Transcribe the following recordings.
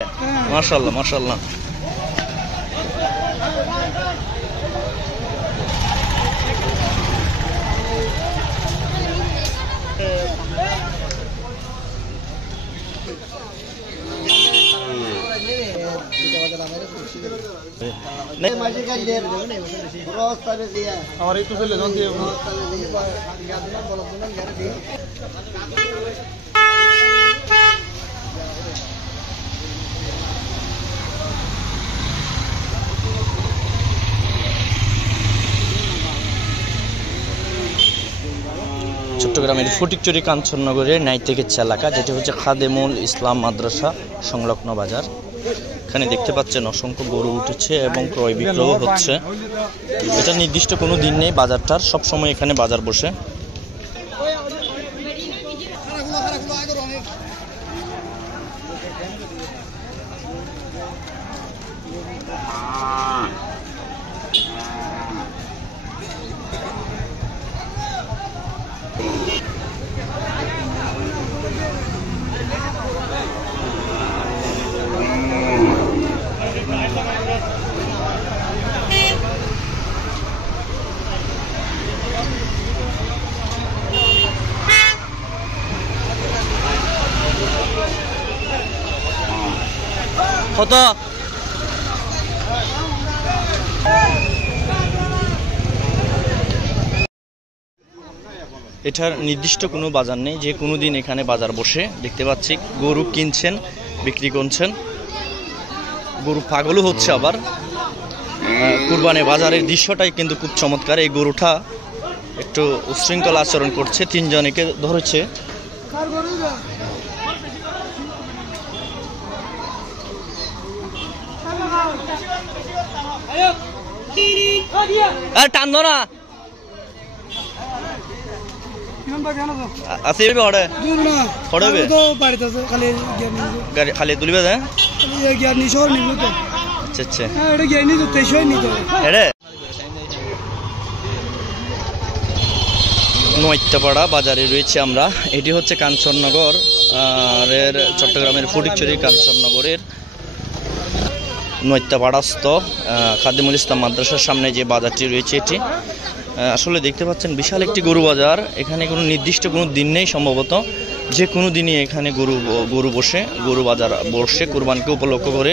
মাশাআল্লাহ মাশাআল্লাহ। আমার একটু ফেলে জন দিয়ে চট্টগ্রামের ফটিকছড়ি কাঞ্চননগরের নাইতেকেচ্ছা এলাকা, যেটি হচ্ছে খাদেমুল ইসলাম মাদ্রাসা সংলগ্ন বাজার। এখানে দেখতে পাচ্ছেন অসংখ্য গরু উঠেছে এবং ক্রয় বিক্রয় হচ্ছে। এটা নির্দিষ্ট কোনো দিন নেই বাজারটার, সবসময় এখানে বাজার বসে। কত? এটার নির্দিষ্ট কোনো বাজার নেই, যে কোনো দিন এখানে বাজার বসে। দেখতে পাচ্ছি গরু কিনছেন, বিক্রি করছেন, গরু পাগলও হচ্ছে। আবার কুরবানি বাজারের দৃশ্যটাই কিন্তু খুব চমৎকার। এই গরুটা একটু উশৃঙ্খল আচরণ করছে, তিনজনকে ধরেছে। টান দো না আছে খালি তুলবে। আচ্ছা আচ্ছা, নৈত্যপাড়া বাজারে রয়েছে আমরা। এটি হচ্ছে কাঞ্চননগর এর চট্টগ্রামের ফটিকছড়ি কাঞ্চননগরের নৈত্যপাড়াস্থ খাদেমুল ইসলাম মাদ্রাসার সামনে যে বাজারটি রয়েছে, এটি আসলে দেখতে পাচ্ছেন বিশাল একটি গরু বাজার। এখানে কোনো নির্দিষ্ট কোনো দিন নেই, সম্ভবত যে কোনো দিনই এখানে গরু বসে, গরু বাজার বসে কুরবানকে উপলক্ষ করে।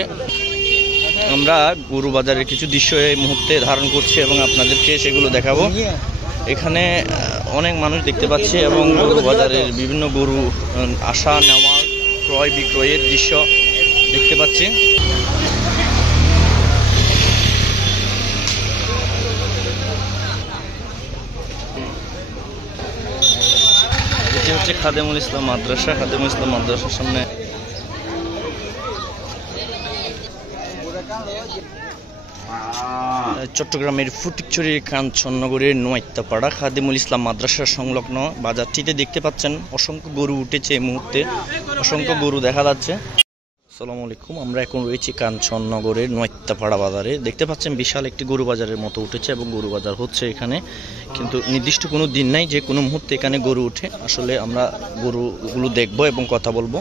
আমরা গরু বাজারের কিছু দৃশ্য এই মুহূর্তে ধারণ করছি এবং আপনাদেরকে সেগুলো দেখাবো। এখানে অনেক মানুষ দেখতে পাচ্ছি এবং গরু বাজারের বিভিন্ন গরু আসা নেওয়া, ক্রয় বিক্রয়ের দৃশ্য দেখতে পাচ্ছি। এটি হচ্ছে খাদেমুল ইসলাম মাদ্রাসা। খাদেমুল ইসলাম মাদ্রাসার সামনে চট্টগ্রামের ফটিকছড়ি কাঞ্চননগরের নৈত্যপাড়া খাদেমুল ইসলাম মাদ্রাসার সংলগ্ন বাজারটিতে দেখতে পাচ্ছেন অসংখ্য গরু উঠেছে। এই মুহূর্তে অসংখ্য গরু দেখা যাচ্ছে। আসসালামু আলাইকুম, আমরা এখন রয়েছি কাঞ্চননগরের নৈত্যপাড়া বাজারে। দেখতে পাচ্ছেন বিশাল একটি গরু বাজারের মতো উঠেছে এবং গরু বাজার হচ্ছে এখানে, কিন্তু নির্দিষ্ট কোনো দিন নাই যে কোনো মুহূর্তে এখানে গরু উঠে। আসলে আমরা গরুগুলো দেখবো এবং কথা বলবো।